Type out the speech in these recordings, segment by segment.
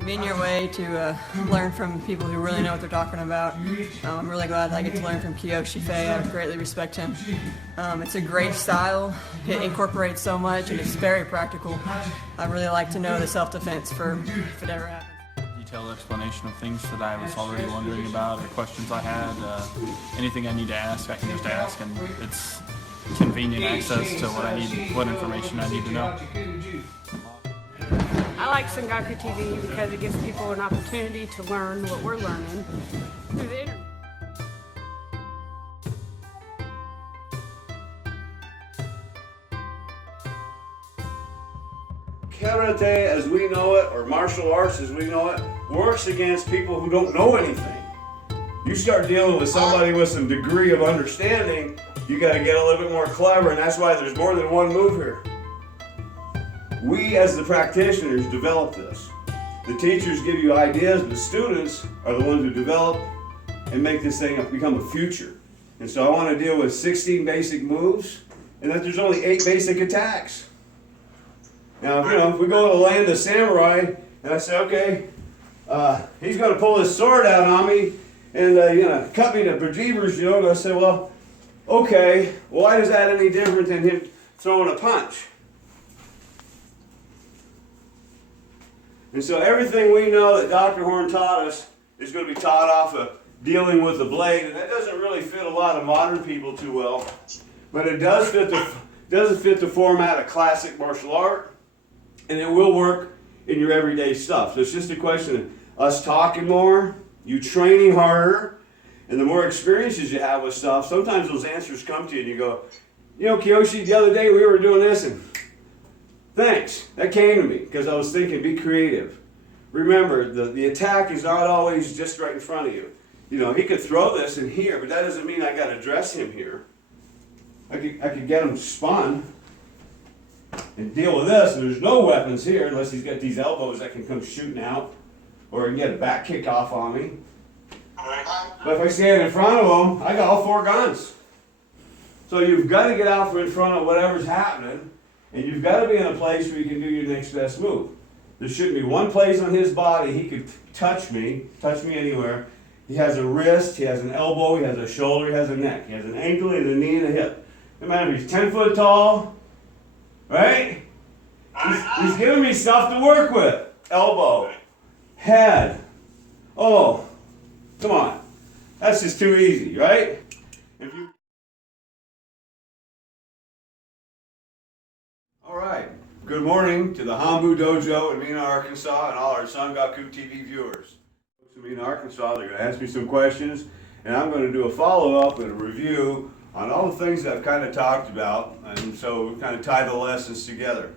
convenient way to learn from people who really know what they're talking about. I'm really glad I get to learn from Kyoshi Fay. I greatly respect him. It's a great style. It incorporates so much, and it's very practical. I really like to know the self-defense for if it ever happens. Detailed explanation of things that I was already wondering about or questions I had. Anything I need to ask, I can just ask, and it's convenient access to what I need, what information I need to know. I like SangakuTV because it gives people an opportunity to learn what we're learning through the internet. Karate as we know it, or martial arts as we know it, works against people who don't know anything. You start dealing with somebody with some degree of understanding, you got to get a little bit more clever, and that's why there's more than one move here. We as the practitioners develop this. The teachers give you ideas, but the students are the ones who develop and make this thing become a future. And so I want to deal with 16 basic moves, and that there's only 8 basic attacks. Now, if we go to the land of samurai, and I say, okay, he's going to pull his sword out on me, and cut me to bejeebers, and I say, well, okay, why is that any different than him throwing a punch? And so everything we know that Dr. Horn taught us is going to be taught off of dealing with the blade, and that doesn't really fit a lot of modern people too well, but it does fit the format of classic martial art, and it will work in your everyday stuff. So it's just a question of us talking more, you training harder, and the more experiences you have with stuff, sometimes those answers come to you and you go, Kyoshi, the other day we were doing this, and thanks. That came to me because I was thinking, be creative. Remember, the attack is not always just right in front of you. He could throw this in here, but that doesn't mean I got to dress him here. I could get him spun and deal with this, and there's no weapons here unless he's got these elbows that can come shooting out, or he can get a back kick off on me. But if I stand in front of him, I got all 4 guns. So you've got to get out from in front of whatever's happening, and you've got to be in a place where you can do your next best move. There shouldn't be one place on his body he could touch me anywhere. He has a wrist, he has an elbow, he has a shoulder, he has a neck, he has an ankle, he has a knee, and a hip. No matter if he's 10 foot tall, right? He's giving me stuff to work with. Elbow, head. Oh, come on. That's just too easy, right? All right. Good morning to the Hambu Dojo in Mena, Arkansas, and all our SangakuTV viewers. In Mena, Arkansas, they're going to ask me some questions, and I'm going to do a follow-up and a review on all the things that I've kind of talked about, and so we kind of tie the lessons together.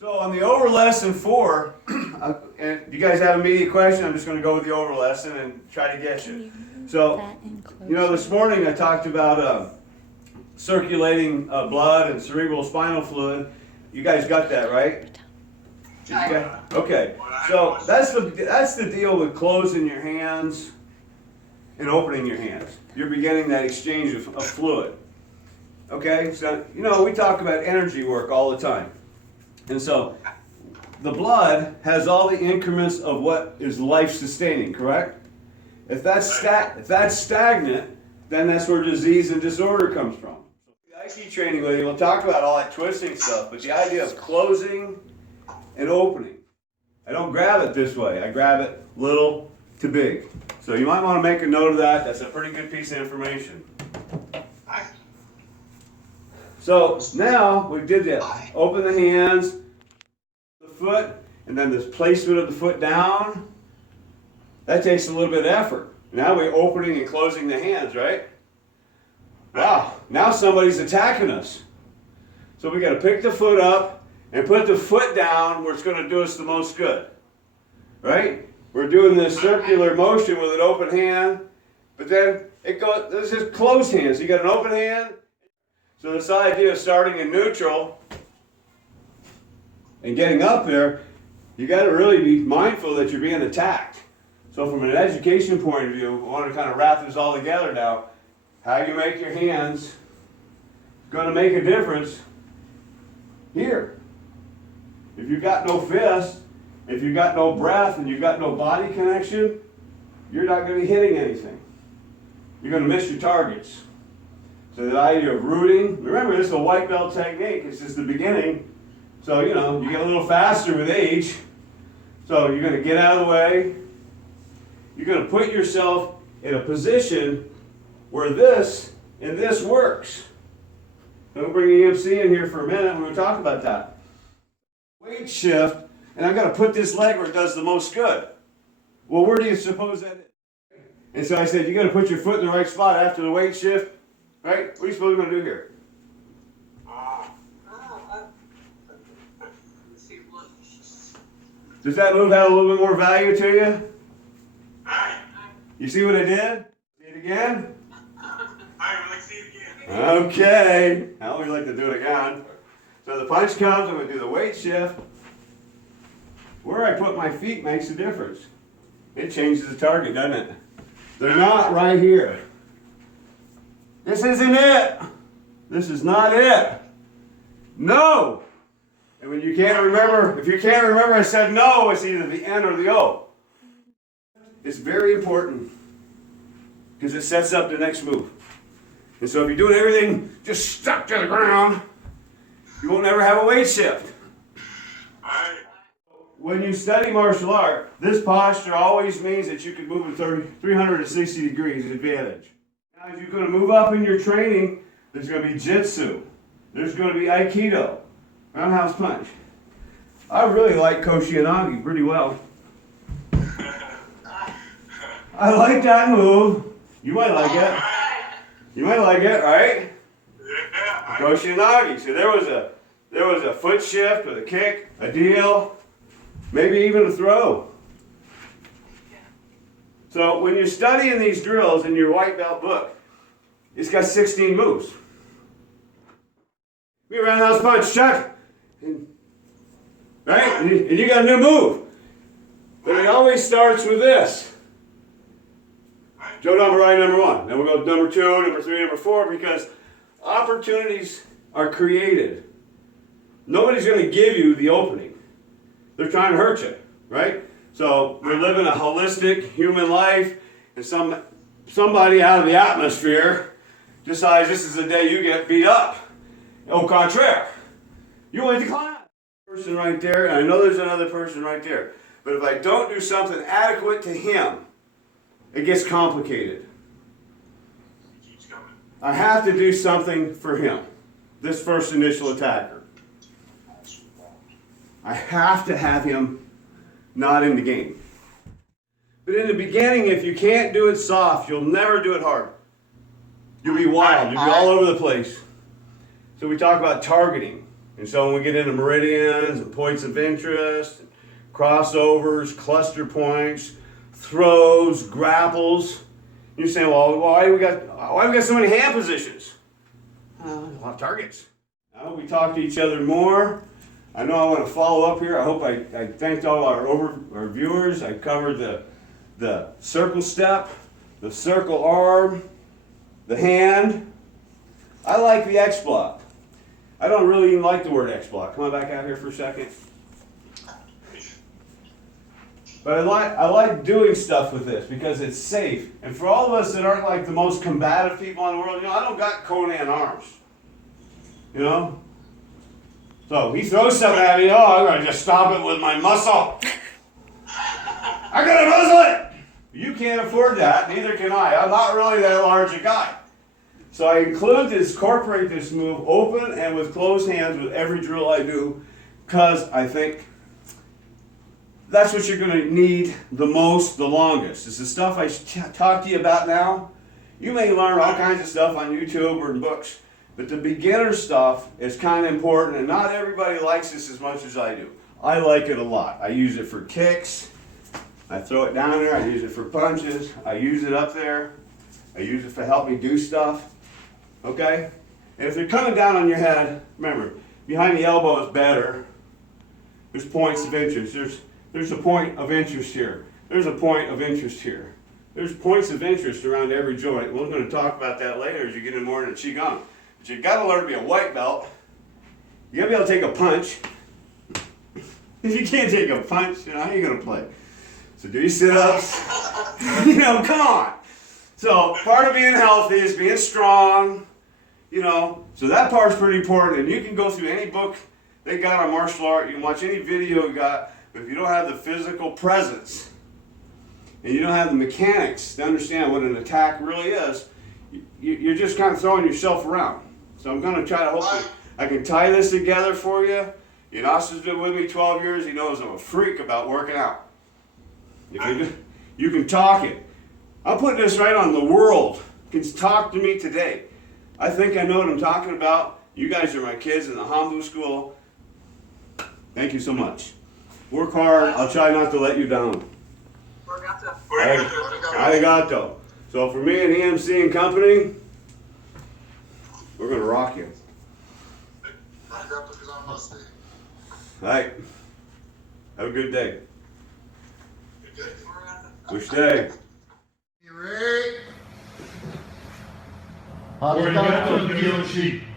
So on the over lesson 4, and you guys have an immediate question, I'm just going to go with the over lesson and try to get you. So, this morning I talked about circulating blood and cerebral spinal fluid. You guys got that, right? Okay. So that's the deal with closing your hands and opening your hands. You're beginning that exchange of fluid. Okay? So, we talk about energy work all the time. And so the blood has all the increments of what is life-sustaining, correct? If that's stagnant, then that's where disease and disorder comes from. The Aikido training with you, we'll talk about all that twisting stuff, but the idea of closing and opening. I don't grab it this way. I grab it little to big. So you might want to make a note of that. That's a pretty good piece of information. So now we did this. Open the hands, the foot, and then this placement of the foot down. That takes a little bit of effort. Now we're opening and closing the hands, right? Wow, now somebody's attacking us. So we got to pick the foot up and put the foot down where it's going to do us the most good. Right? We're doing this circular motion with an open hand, but then this is closed hands. So you got an open hand. So this idea of starting in neutral and getting up there, you got to really be mindful that you're being attacked. So from an education point of view, I want to kind of wrap this all together now. How you make your hands is going to make a difference here. If you've got no fist If you've got no breath and you've got no body connection, you're not going to be hitting anything. You're going to miss your targets. So the idea of rooting, remember this is a white belt technique, it's just the beginning. So, you know, you get a little faster with age. So you're going to get out of the way. You're going to put yourself in a position where this and this works. I'll bring EMC in here for a minute. We're going to talk about that. Weight shift, and I've got to put this leg where it does the most good. Well, where do you suppose that is? And so I said, you got to put your foot in the right spot after the weight shift, right? What are you supposed to do here? Does that move have a little bit more value to you? You see what I did? See it again? I would like to see it again. Okay. I always like to do it again. So the punch comes, I'm going to do the weight shift. Where I put my feet makes a difference. It changes the target, doesn't it? They're not right here. This isn't it. This is not it. No. And when you can't remember, if you can't remember I said no, it's either the N or the O. It's very important because it sets up the next move. And so if you're doing everything just stuck to the ground, you won't ever have a weight shift. When you study martial art, this posture always means that you can move in 360 degrees advantage. Now, as you're going to move up in your training, there's going to be jitsu. There's going to be aikido, roundhouse punch. I really like Koshinagi pretty well. I like that move. You might like it. You might like it, right? Koshinagi. So there was a foot shift with a kick, a deal, maybe even a throw. So when you're studying these drills in your white belt book, it's got 16 moves. We roundhouse punch, check. Right? And you got a new move. But it always starts with this. Jodan Burai number 1. Then we'll go number 2, number 3, number 4, because opportunities are created. Nobody's going to give you the opening. They're trying to hurt you, right? So we're living a holistic human life, and somebody out of the atmosphere decides this is the day you get beat up. Au contraire. You went to class. Person right there, and I know there's another person right there. But if I don't do something adequate to him, it gets complicated. I have to do something for him, this first initial attacker. I have to have him not in the game. But in the beginning, if you can't do it soft, you'll never do it hard. You'll be wild. You'll be all over the place. So we talk about targeting. And so when we get into meridians and points of interest, crossovers, cluster points, throws, grapples, you're saying, well, why we got so many hand positions? A lot of targets. Now we talk to each other more. I know I want to follow up here. I hope I thanked all our viewers. I covered the circle step, the circle arm, the hand. I like the X block. I don't really even like the word X block. Come on back out here for a second. But I like doing stuff with this because it's safe. And for all of us that aren't like the most combative people in the world, I don't got Conan arms. So he throws something at me, I'm going to just stop it with my muscle. I got to muzzle it. You can't afford that, neither can I. I'm not really that large a guy. So I incorporate this move open and with closed hands with every drill I do because I think that's what you're going to need the most, the longest. It's the stuff I talk to you about now. You may learn all kinds of stuff on YouTube or in books, but the beginner stuff is kind of important, and not everybody likes this as much as I do. I like it a lot. I use it for kicks. I throw it down there. I use it for punches. I use it up there. I use it to help me do stuff. Okay? And if they're coming down on your head, remember, behind the elbow is better. There's points of interest. There's a point of interest here. There's a point of interest here. There's points of interest around every joint. We're going to talk about that later as you get in more into Qigong. But you've got to learn to be a white belt. You got to be able to take a punch. If you can't take a punch, how are you going to play? So do your sit-ups. Come on. So part of being healthy is being strong. So that part's pretty important. And you can go through any book they got on martial art. You can watch any video you got. But if you don't have the physical presence and you don't have the mechanics to understand what an attack really is, you're just kind of throwing yourself around. So I'm going to try to hopefully I can tie this together for you. Yanas's been with me 12 years. He knows I'm a freak about working out. If you can talk it. I'll put this right on. The world can talk to me today. I think I know what I'm talking about. You guys are my kids in the Hambu school. Thank you so much. Work hard. I'll try not to let you down. Arigato. So for me and EMC and company, we're going to rock you. All right. Have a good day. Which day? Arigato, Kyoshi.